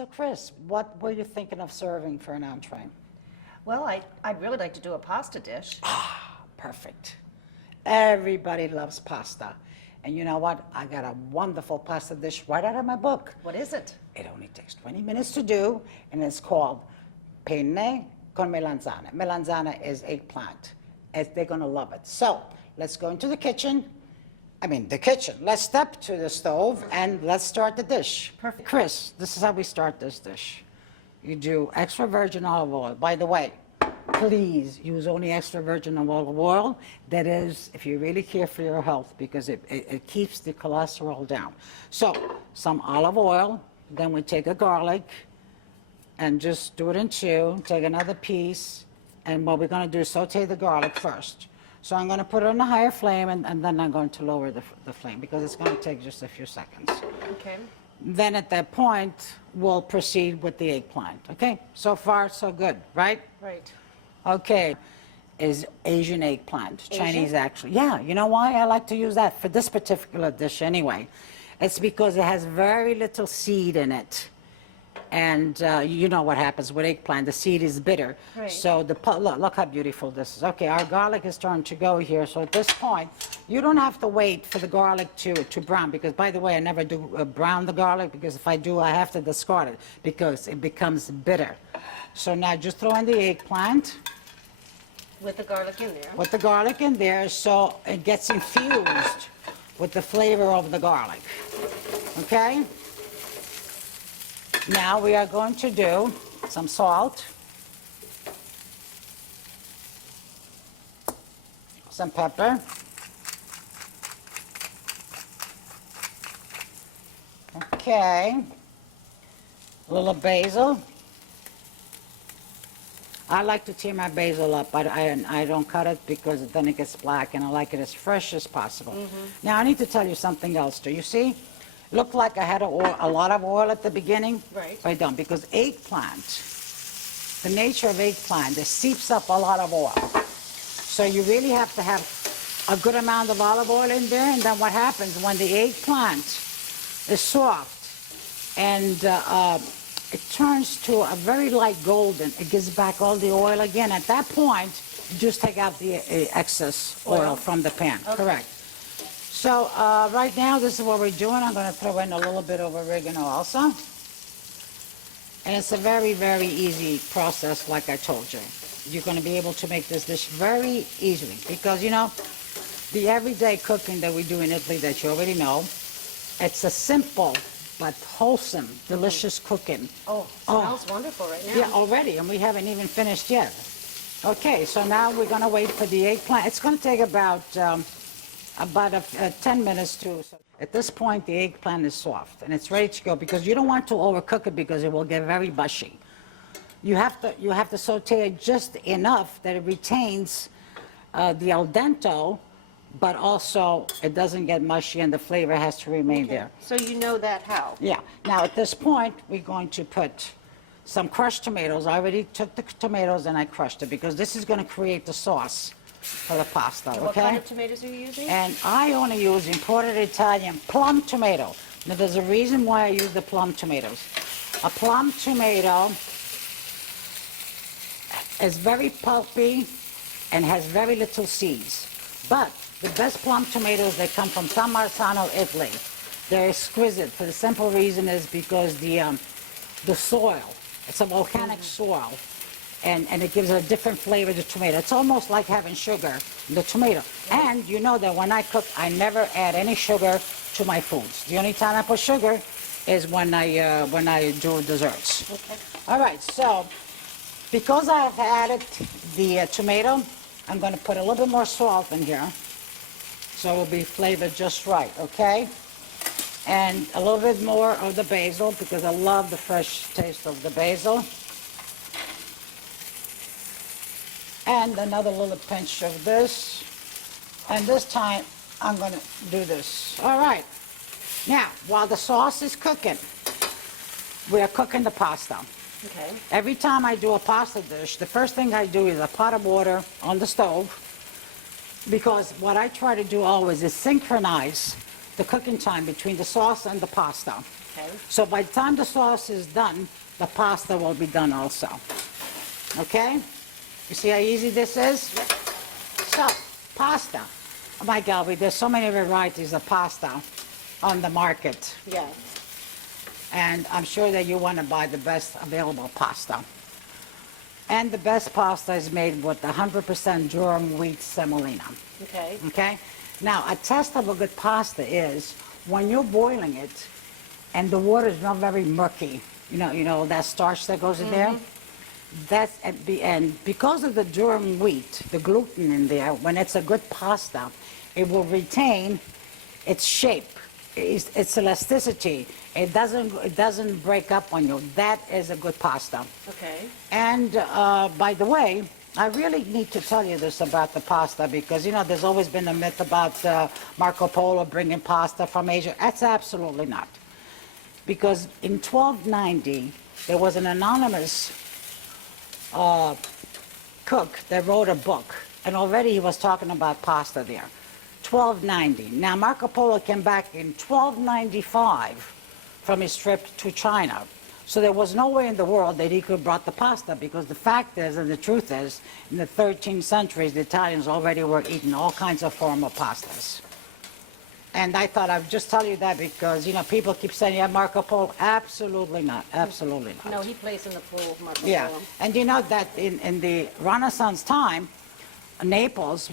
So Chris, what were you thinking of serving for an entree? Well, I'd really like to do a pasta dish. Perfect. Everybody loves pasta. And you know what? I got a wonderful pasta dish right out of my book. What is it? It only takes 20 minutes to do, and it's called Penne con Melanzane. Melanzane is eggplant. They're going to love it. So let's go into the kitchen. Let's step to the stove and let's start the dish. Perfect. Chris, this is how we start this dish. You do extra virgin olive oil. By the way, please use only extra virgin olive oil. That is, if you really care for your health, because it keeps the cholesterol down. So, some olive oil, then we take a garlic and just do it in two. Take another piece, and what we're going to do is saute the garlic first. So I'm going to put it on a higher flame, and then I'm going to lower the flame, because it's going to take just a few seconds. Okay. Then at that point, we'll proceed with the eggplant. Okay? So far, so good, right? Right. Okay. Is Asian eggplant. Asian? Chinese, actually. Yeah, you know why I like to use that for this particular dish anyway? It's because it has very little seed in it. And you know what happens with eggplant. The seed is bitter. Right. So look how beautiful this is. Okay, our garlic is starting to go here. So at this point, you don't have to wait for the garlic to brown. Because, by the way, I never do brown the garlic, because if I do, I have to discard it because it becomes bitter. So now just throw in the eggplant. With the garlic in there. With the garlic in there, so it gets infused with the flavor of the garlic. Okay? Now we are going to do some salt, some pepper, okay, a little basil. I like to tear my basil up, but I don't cut it because then it gets black, and I like it as fresh as possible. Now I need to tell you something else too. You see? Looked like I had a lot of oil at the beginning. Right. But I don't, because eggplant, the nature of eggplant, it seeps up a lot of oil. So you really have to have a good amount of olive oil in there, and then what happens when the eggplant is soft and it turns to a very light golden, it gives back all the oil again. At that point, you just take out the excess oil from the pan. Okay. Correct. So right now, this is what we're doing. I'm going to throw in a little bit of oregano also. And it's a very, very easy process, like I told you. You're going to be able to make this dish very easily, because, you know, the everyday cooking that we do in Italy that you already know, it's a simple but wholesome, delicious cooking. Oh, smells wonderful right now. Yeah, already, and we haven't even finished yet. Okay, so now we're going to wait for the eggplant. It's going to take about 10 minutes too. So at this point, the eggplant is soft and it's ready to go, because you don't want to overcook it, because it will get very mushy. You have to saute it just enough that it retains the al dente, but also it doesn't get mushy, and the flavor has to remain there. So you know that how? Yeah. Now at this point, we're going to put some crushed tomatoes. I already took the tomatoes and I crushed it, because this is going to create the sauce for the pasta, okay? What kind of tomatoes are you using? And I only use imported Italian plum tomato. Now, there's a reason why I use the plum tomatoes. A plum tomato is very pulpy and has very little seeds. But the best plum tomatoes, they come from San Marzano, Italy. They're exquisite, for the simple reason is because the soil, it's a volcanic soil, and it gives a different flavor to the tomato. It's almost like having sugar in the tomato. And you know that when I cook, I never add any sugar to my foods. The only time I put sugar is when I do desserts. Okay. All right, so because I've added the tomato, I'm going to put a little bit more salt in here, so it will be flavored just right, okay? And a little bit more of the basil, because I love the fresh taste of the basil. And another little pinch of this. And this time, I'm going to do this. All right. Now, while the sauce is cooking, we are cooking the pasta. Okay. Every time I do a pasta dish, the first thing I do is a pot of water on the stove, because what I try to do always is synchronize the cooking time between the sauce and the pasta. Okay. So by the time the sauce is done, the pasta will be done also. Okay? You see how easy this is? So, pasta. Oh my God, there's so many varieties of pasta on the market. Yeah. And I'm sure that you want to buy the best available pasta. And the best pasta is made with 100% durum wheat semolina. Okay. Okay? Now, a test of a good pasta is when you're boiling it and the water is not very murky, you know that starch that goes in there? That's at the end. Because of the durum wheat, the gluten in there, when it's a good pasta, it will retain its shape, its elasticity. It doesn't break up on you. That is a good pasta. Okay. And by the way, I really need to tell you this about the pasta because, there's always been a myth about Marco Polo bringing pasta from Asia. That's absolutely not. Because in 1290, there was an anonymous cook that wrote a book, and already he was talking about pasta there. 1290. Now, Marco Polo came back in 1295 from his trip to China. So there was no way in the world that he could have brought the pasta, because the fact is, and the truth is, in the 13th century, the Italians already were eating all kinds of form of pastas. And I thought I'd just tell you that because, people keep saying, yeah, Marco Polo. Absolutely not. Absolutely not. No, he plays in the pool of Marco Yeah. Polo. And you know that in the Renaissance time, Naples,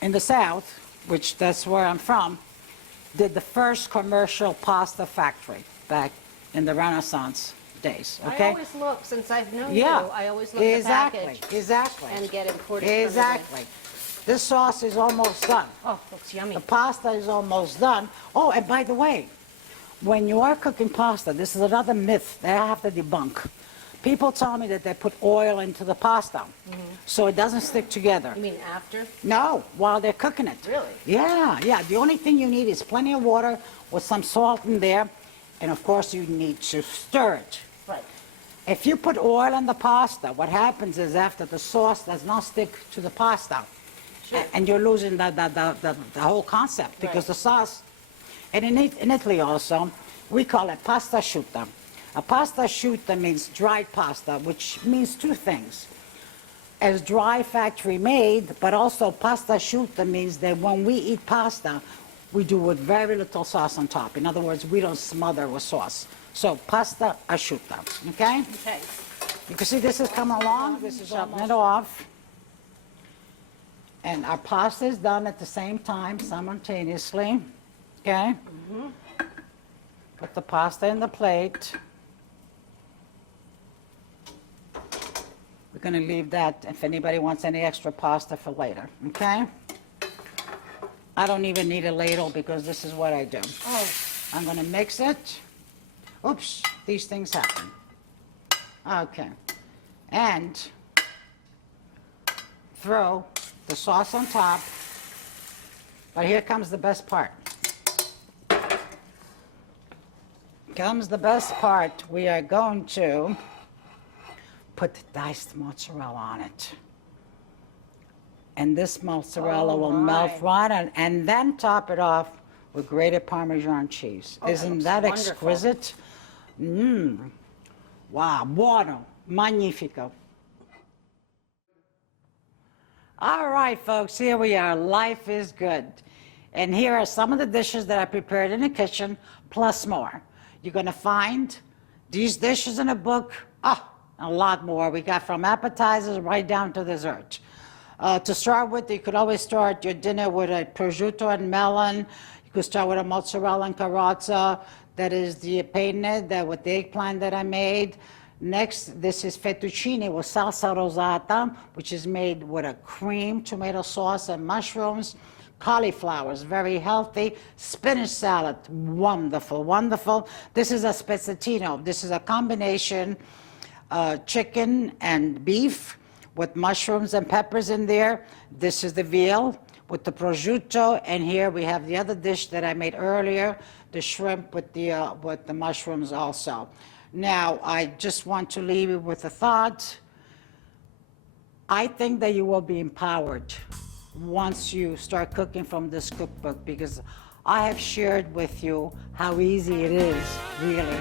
in the south, which that's where I'm from, did the first commercial pasta factory back in the Renaissance days. Okay? I always look, since I've known Yeah. you, I always look at the package Exactly. and get imported Exactly. This sauce is almost done. Oh, looks yummy. The pasta is almost done. Oh, and by the way, when you are cooking pasta, this is another myth that I have to debunk. People tell me that they put oil into the pasta so it doesn't stick together. You mean after? No, while they're cooking it. Really? Yeah. The only thing you need is plenty of water with some salt in there, and of course you need to stir it. Right. If you put oil in the pasta, what happens is after the sauce does not stick to the pasta, Sure. and you're losing the whole concept, because Right. the sauce, and in Italy also, we call it pasta asciutta. A pasta asciutta means dried pasta, which means two things. As dry factory made, but also pasta asciutta means that when we eat pasta, we do with very little sauce on top. In other words, we don't smother with sauce. So pasta asciutta, okay? Okay. You can see this is coming along. This is shutting it off. And our pasta is done at the same time, simultaneously, okay? Put the pasta in the plate. We're gonna leave that if anybody wants any extra pasta for later, okay? I don't even need a ladle because this is what I do. Oh, I'm gonna mix it. Oops, these things happen. Okay. And throw the sauce on top. But here comes the best part. Comes the best part. We are going to put diced mozzarella on it. And this mozzarella will melt right on, and then top it off with grated Parmesan cheese. that Isn't looks that wonderful. exquisite? Wow, buono, magnifico. All right, folks, here we are. Life is good. And here are some of the dishes that I prepared in the kitchen, plus more. You're going to find these dishes in a book, a lot more. We got from appetizers right down to dessert. To start with, you could always start your dinner with a prosciutto and melon. You could start with a mozzarella and carrozza. That is the penne with the eggplant that I made. Next, this is fettuccine with salsa rosata, which is made with a cream, tomato sauce, and mushrooms. Cauliflower is very healthy. Spinach salad, wonderful, wonderful. This is a spezzatino. This is a combination chicken and beef with mushrooms and peppers in there. This is the veal with the prosciutto, and here we have the other dish that I made earlier, the shrimp with the mushrooms also. Now, I just want to leave you with a thought. I think that you will be empowered once you start cooking from this cookbook, because I have shared with you how easy it is, really,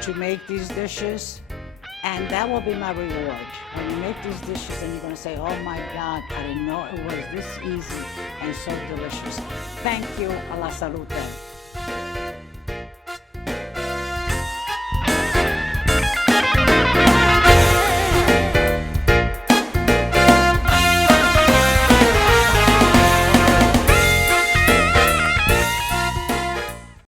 to make these dishes. And that will be my reward. When you make these dishes and you're gonna say, oh my God, I didn't know it was this easy and so delicious. Thank you. A la salute.